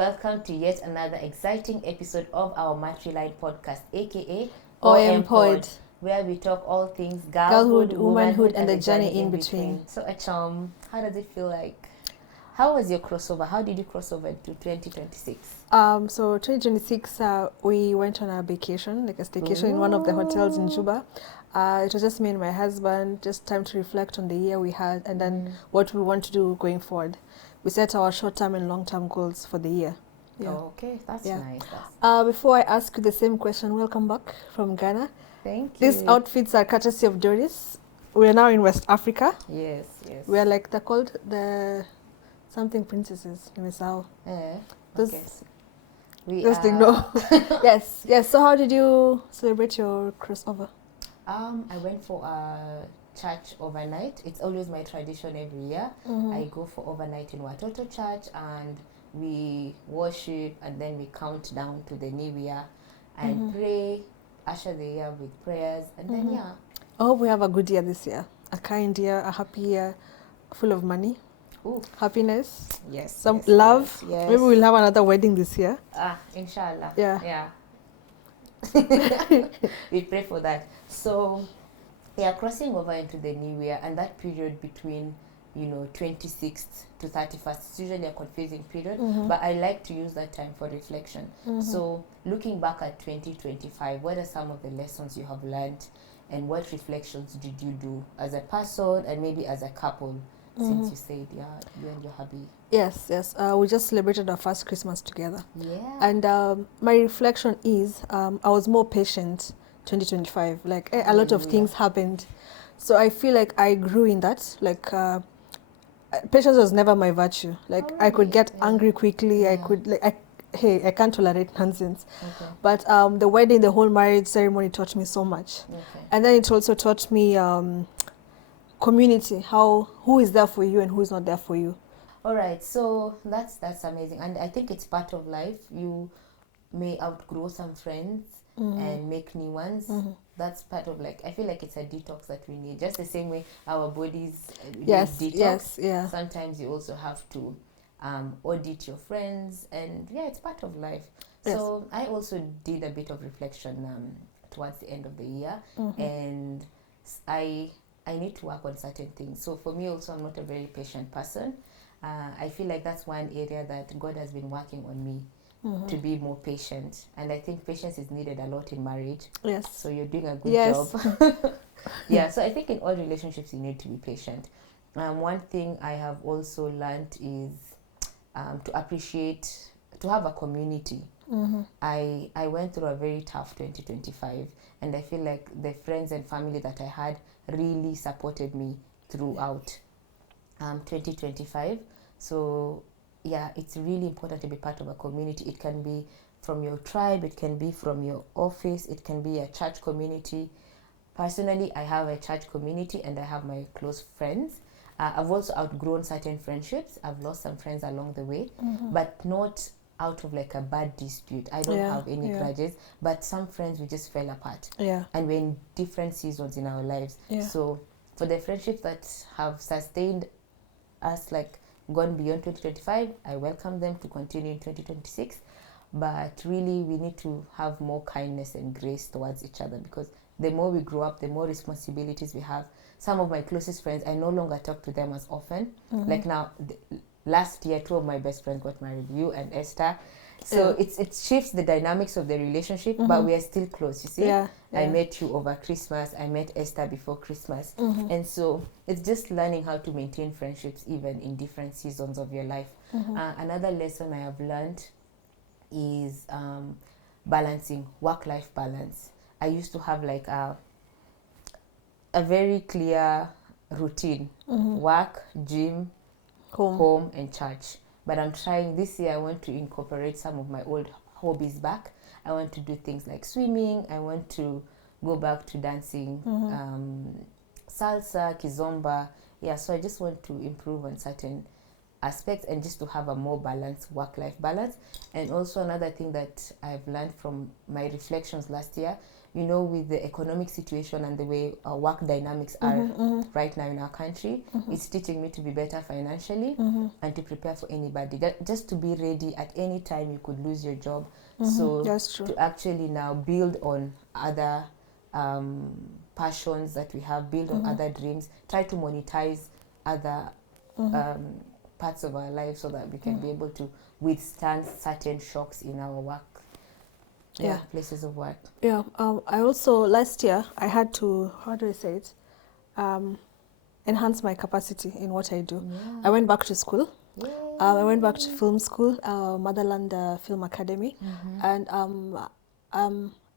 Welcome to yet another exciting episode of our Matriline podcast, aka OM Pod, where we talk all things girlhood, womanhood, and the journey in between. So, Acham, how does it feel like? How was your crossover? How did you cross over to 2026? So 2026, we went on a vacation, like a staycation in one of the hotels in Juba. It was just me and my husband, just time to reflect on the year we had and then what we want to do going forward. We set our short-term and long-term goals for the year. Yeah. Oh, okay, that's nice. Before I ask you the same question, welcome back from Ghana. Thank you. These outfits are courtesy of Doris. We are now in West Africa. Yes. We are like, they're called the something princesses in Misao. Okay. Just ignore. Yes. So how did you celebrate your crossover? I went for a church overnight. It's always my tradition every year. I go for overnight in Watoto Church and we worship and then we count down to the new year and pray, usher the year with prayers and then I hope we have a good year this year. A kind year, a happy year, full of money. Ooh. Happiness. Yes. Some love. Yes. Maybe we'll have another wedding this year. Inshallah. Yeah. We pray for that. So, crossing over into the new year and that period between, 26th to 31st, it's usually a confusing period, but I like to use that time for reflection. So, looking back at 2025, what are some of the lessons you have learned and what reflections did you do as a person and maybe as a couple? Since you said, you and your hubby. Yes. We just celebrated our first Christmas together. Yeah. And my reflection is, I was more patient 2025. Like, a lot of things happened. So I feel like I grew in that. Like, patience was never my virtue. Like, I could get angry quickly. I could, I can't tolerate nonsense. Okay. But the wedding, the whole marriage ceremony taught me so much. Okay. And then it also taught me community, who is there for you and who is not there for you. All right, so that's amazing, and I think it's part of life. You may outgrow some friends and make new ones. That's part of I feel like it's a detox that we need, just the same way our bodies need detox. Yes. Sometimes you also have to audit your friends, and it's part of life. So I also did a bit of reflection towards the end of the year, and I need to work on certain things. So for me also, I'm not a very patient person. I feel like that's one area that God has been working on me to be more patient. And I think patience is needed a lot in marriage. Yes. So you're doing a good job. So I think in all relationships, you need to be patient. One thing I have also learned is to appreciate, to have a community. I went through a very tough 2025 and I feel like the friends and family that I had really supported me throughout 2025. So it's really important to be part of a community. It can be from your tribe, it can be from your office, it can be a church community. Personally, I have a church community and I have my close friends. I've also outgrown certain friendships. I've lost some friends along the way, but not out of a bad dispute. I don't have any grudges, but some friends we just fell apart. And we're in different seasons in our lives. So for the friendships that have sustained us, gone beyond 2025, I welcome them to continue in 2026. But really, we need to have more kindness and grace towards each other, because the more we grow up, the more responsibilities we have. Some of my closest friends, I no longer talk to them as often. Like now, last year, 2 of my best friends got married, you and Esther. So it shifts the dynamics of the relationship, but we are still close, you see. I met you over Christmas. I met Esther before Christmas. And so it's just learning how to maintain friendships even in different seasons of your life. Another lesson I have learned is balancing, work-life balance. I used to have a very clear routine, work, gym, home and church. But I'm trying this year, I want to incorporate some of my old hobbies back. I want to do things like swimming. I want to go back to dancing, salsa, kizomba. So I just want to improve on certain aspects and just to have a more balanced work-life balance. And also another thing that I've learned from my reflections last year, you know, with the economic situation and the way our work dynamics are right now in our country, it's teaching me to be better financially and to prepare for anybody. Just to be ready at any time you could lose your job. So That's true. to actually now build on other passions that we have, build on other dreams, try to monetize other parts of our lives so that we can be able to withstand certain shocks in our work. Places of work. Yeah, I also, last year, I had to, how do I say it, enhance my capacity in what I do. Yeah. I went back to school. Yay. I went back to film school, Motherland Film Academy, and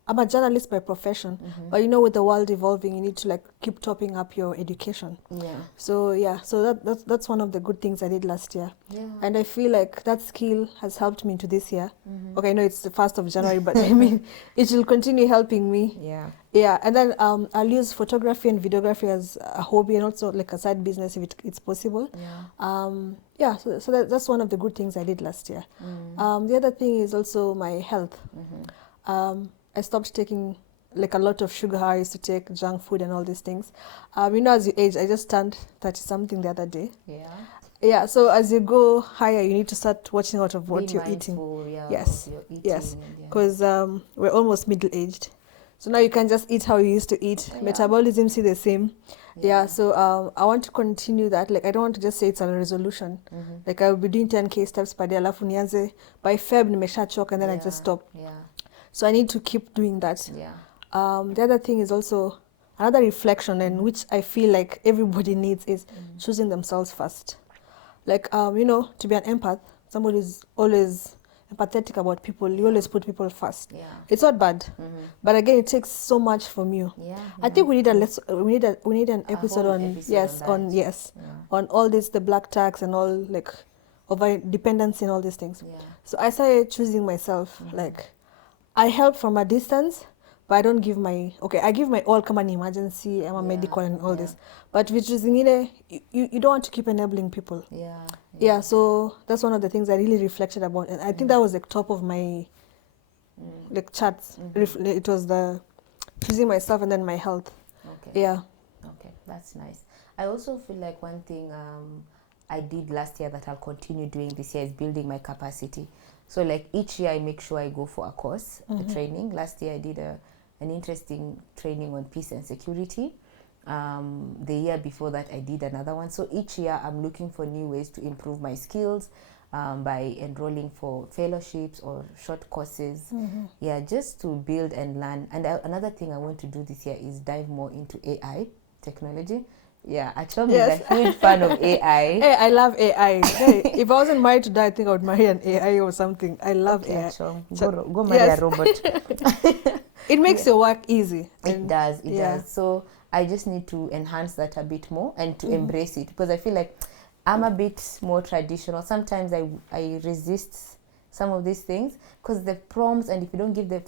I'm a journalist by profession, but you know, with the world evolving, you need to like keep topping up your education. Yeah. So that's one of the good things I did last year. Yeah. And I feel like that skill has helped me into this year. Okay, I know it's the 1st of January, but I mean, it will continue helping me. Yeah. Yeah, and then I'll use photography and videography as a hobby and also like a side business if it's possible. Yeah. So that's one of the good things I did last year. The other thing is also my health. I stopped taking like a lot of sugar. I used to take junk food and all these things. You know, as you age, I just turned 30-something the other day. Yeah. Yeah, so as you go higher, you need to start watching out of what Be you're mindful, eating. yeah, Yes, of your eating. yes, And, yeah. because we're almost middle-aged. So now you can just eat how you used to eat. Yeah. Metabolism stay the same. Yeah. So I want to continue that. Like, I don't want to just say it's a resolution. Like, I will be doing 10K steps per day. Alafu nianze by Feb nimeshachoka and then I just stop. Yeah. So I need to keep doing that. Yeah. The other thing is also another reflection, and which I feel like everybody needs, is choosing themselves first. Like, you know, to be an empath, somebody who's always empathetic about people, you always put people first. Yeah. It's not bad, but again, it takes so much from you. Yeah. I think we need we need an episode whole on episode on that. on all this, the black tax and all, like over dependency and all these things. Yeah. So I started choosing myself. Like, I help from a distance, but I don't give I give my all come an emergency, I'm a medical and all this. But which is you don't want to keep enabling people. Yeah, so that's one of the things I really reflected about, and I think that was like top of my like charts. It was the choosing myself and then my health. Okay. Yeah. Okay, that's nice. I also feel like one thing I did last year that I'll continue doing this year is building my capacity. So like each year I make sure I go for a course, a training. Last year I did an interesting training on peace and security. The year before that I did another one. So each year I'm looking for new ways to improve my skills by enrolling for fellowships or short courses. Yeah, just to build and learn. And another thing I want to do this year is dive more into AI technology. Yeah, Achom is a huge fan of AI. Hey, I love AI. Hey, if I wasn't married today, I think I would marry an AI or something. I love AI. Achom, So, go marry a robot. It makes your work easy. It does. So I just need to enhance that a bit more and to embrace it, because I feel like I'm a bit more traditional. Sometimes I resist some of these things because the prompts, and if you don't give the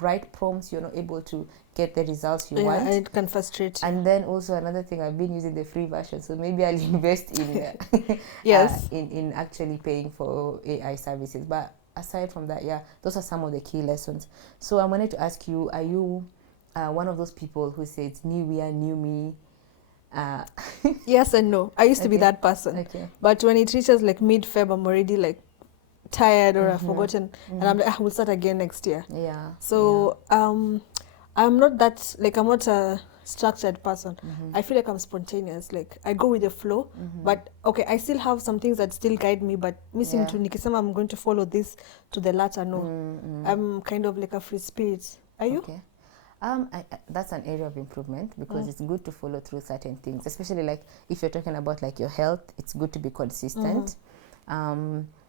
right prompts, you're not able to get the results you want. And it can frustrate you. And then also another thing, I've been using the free version, so maybe I'll invest in in actually paying for AI services. But aside from that, those are some of the key lessons. So I wanted to ask you, are you one of those people who says new year, new me? Yes and no. I used to be that person. Okay. But when it reaches like mid-Feb, I'm already like tired or I've forgotten, and I'm like, we'll start again next year. Yeah. So I'm not that, like, I'm not a structured person. I feel like I'm spontaneous. Like, I go with the flow. But okay, I still have some things that still guide me, but missing to nikisema I'm going to follow this to the latter. No, I'm kind of like a free spirit. Are you? Okay. That's an area of improvement, because it's good to follow through certain things, especially like if you're talking about like your health, it's good to be consistent.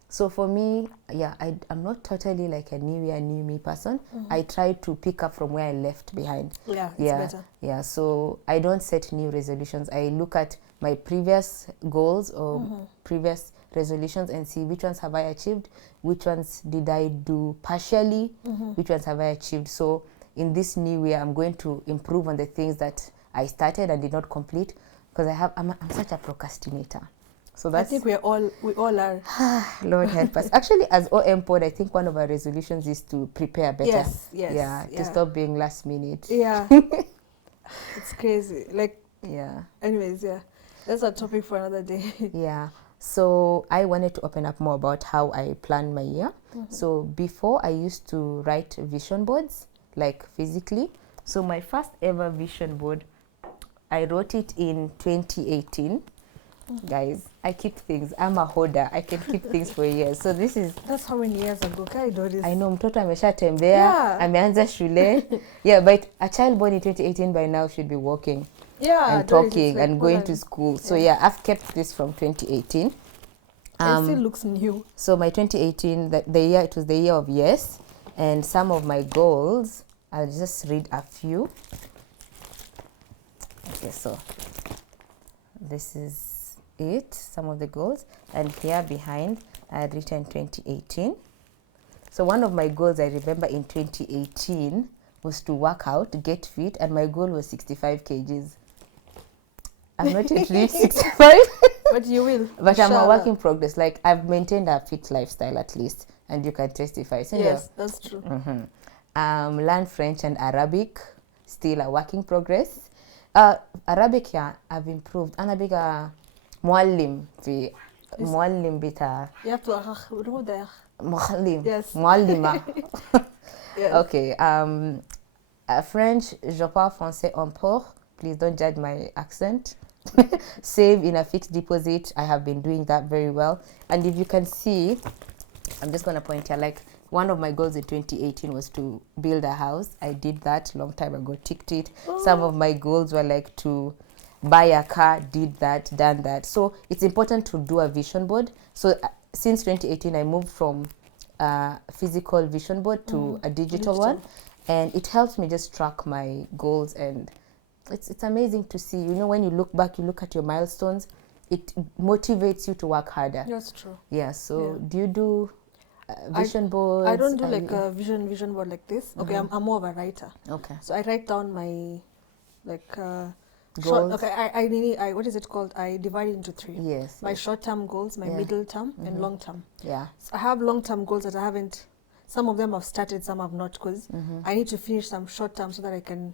So for me, I'm not totally like a new year, new me person. I try to pick up from where I left behind. Yeah, it's better. Yeah, so I don't set new resolutions. I look at my previous goals or previous resolutions and see which ones have I achieved, which ones did I do partially, which ones have I achieved. So in this new year, I'm going to improve on the things that I started and did not complete, because I'm such a procrastinator. So I that's think we all are. Lord help us. Actually, as OM Pod, I think one of our resolutions is to prepare better. Yes, Yeah, to stop being last minute. Yeah. It's crazy. Like, Yeah. anyways, yeah. That's a topic for another day. Yeah. So I wanted to open up more about how I plan my year. So before I used to write vision boards, like physically. So my first ever vision board, I wrote it in 2018. Guys, I keep things. I'm a hoarder. I can keep things for years. So this is, That's how many years ago? Can I do this? I know mtoto ameshatembea, Yeah. ameanza shule. Yeah, but a child born in 2018 by now should be walking Yeah, and talking and going to school. So yeah, I've kept this from 2018. It still looks new. So my 2018, the year, it was the year of yes, and some of my goals, I'll just read a few. Okay, so this is it, some of the goals, and here behind I had written 2018. So one of my goals I remember in 2018 was to work out, get fit, and my goal was 65 kgs. I've not yet reached 65. But you will. But I'm a work in progress. Like, I've maintained a fit lifestyle at least, and you can testify. So yes, that's true. Learn French and Arabic, still a work in progress. Arabic, yeah, I've improved. Arabic, muallim bita. You have to know there. Muallim. Yes. Muallima. Yes. Okay. French, je parle français un peu. Please don't judge my accent. Save in a fixed deposit. I have been doing that very well. And if you can see, I'm just going to point here, like one of my goals in 2018 was to build a house. I did that long time ago, ticked it. Some of my goals were like to buy a car, did that, done that. So it's important to do a vision board. So since 2018, I moved from a physical vision board to a digital one. And it helps me just track my goals, and it's amazing to see. You know, when you look back, you look at your milestones, it motivates you to work harder. That's true. Yeah. So do you do vision boards? I don't do like a vision board like this. Okay, I'm more of a writer. Okay. So I write down my like goals. Okay, I what is it called? I divide it into three. Yes. My short-term goals, my middle term, and long-term. Yeah. So I have long-term goals that I haven't. Some of them I've started, some I've not, because I need to finish some short-term so that I can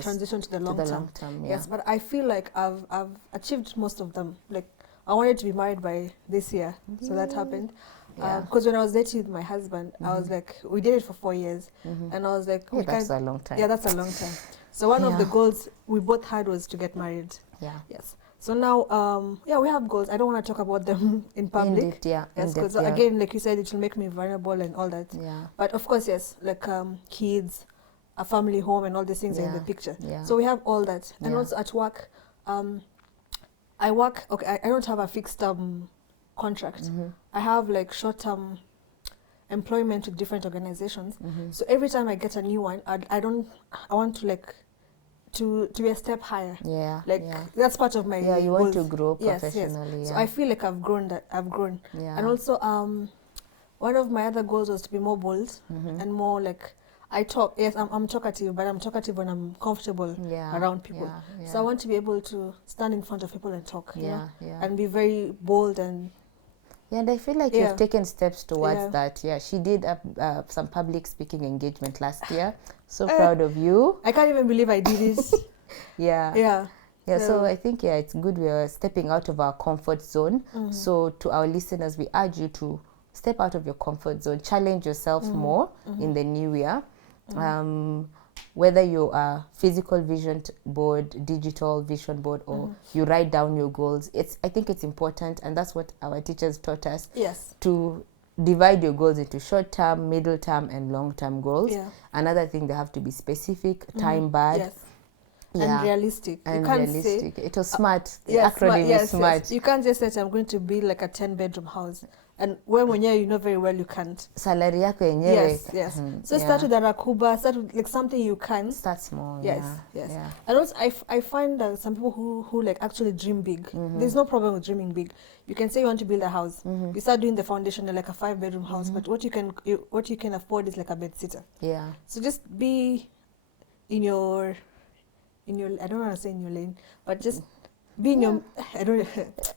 transition to the long-term. Yeah. Yes, but I feel like I've achieved most of them. Like, I wanted to be married by this year, so that happened. Because when I was dating with my husband, I was like, we did it for 4 years, and I was like, that's a long time. Yeah, that's a long time. So one of the goals we both had was to get married. Yeah. Yes. So now, we have goals. I don't want to talk about them in public. Indeed, yeah. Yes, because again, like you said, it will make me vulnerable and all that. Yeah. But of course, yes, like kids, a family home, and all these things are in the picture. Yeah. So we have all that. And also at work, I work. Okay, I don't have a fixed contract. I have like short-term employment with different organizations. So every time I get a new one, I want to like to be a step higher. Yeah. Like that's part of my you goals. want to grow Yes. professionally. Yeah. So I feel like I've grown. Yeah. And also one of my other goals was to be more bold and more like I talk. Yes, I'm talkative, but I'm talkative when I'm comfortable around people. Yeah. So I want to be able to stand in front of people and talk. Yeah. And be very bold and. Yeah, and I feel like you've taken steps towards that. Yeah, she did some public speaking engagement last year. So proud of you. I can't even believe I did it. Yeah. So I think, it's good we're stepping out of our comfort zone. So to our listeners, we urge you to step out of your comfort zone, challenge yourself more in the new year. Whether you're a physical vision board, digital vision board, or you write down your goals, I think it's important, and that's what our teachers taught us. Yes. To divide your goals into short-term, middle-term, and long-term goals. Yeah. Another thing, they have to be specific, time-bound. Yes. And realistic. And you can't realistic. Say, it was smart. The acronym is smart. Yes. You can't just say, I'm going to build like a 10-bedroom house. And when you know very well you can't. Salary yako yenyewe. Yes. So start with a rakuba, start with like something you can. Start small. Yes. And also I find that some people who like actually dream big, there's no problem with dreaming big. You can say you want to build a house. You start doing the foundation like a 5-bedroom house, but what you can afford is like a bed-sitter. Yeah. So just be in your I don't want to say in your lane, but just be in your, I don't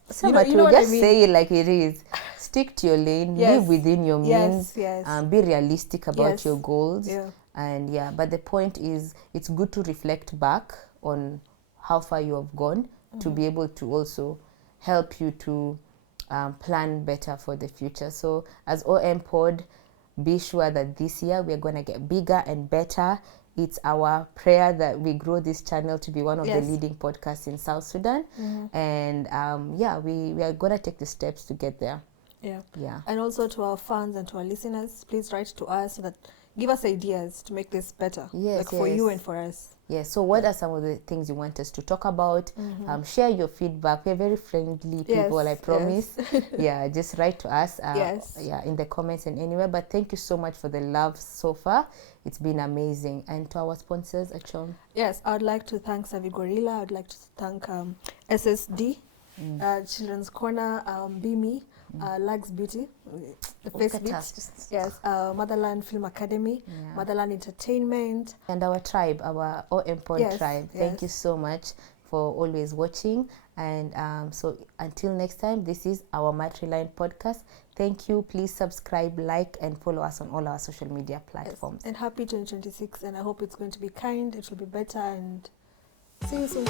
So you know what I just mean? say it like it is. Stick to your lane, Yes. live within your means, Yes, yes. be realistic about Yes. your goals. Yeah. And yeah, but the point is, it's good to reflect back on how far you have gone to be able to also help you to plan better for the future. So as OM Pod, be sure that this year we're going to get bigger and better. It's our prayer that we grow this channel to be one of the leading podcasts in South Sudan. And yeah, we are going to take the steps to get there. Yeah. Yeah. And also to our fans and to our listeners, please write to us so that give us ideas to make this better. Yes, like for you and for us. Yes. So what are some of the things you want us to talk about? Share your feedback. We're very friendly people, I promise. Yeah, just write to us yeah, in the comments and anywhere. But thank you so much for the love so far. It's been amazing. And to our sponsors, Achom. Yes, I would like to thank Savi Gorilla. I would like to thank SSD, Children's Corner, Bimi, Lags Beauty, the Face Beats. Yes, Motherland Film Academy, Motherland Entertainment. And our tribe, our OM Pod tribe. Thank you so much for always watching. And so until next time, this is our Matriline podcast. Thank you. Please subscribe, like, and follow us on all our social media platforms. And happy 2026. And I hope it's going to be kind. It will be better. And see you soon.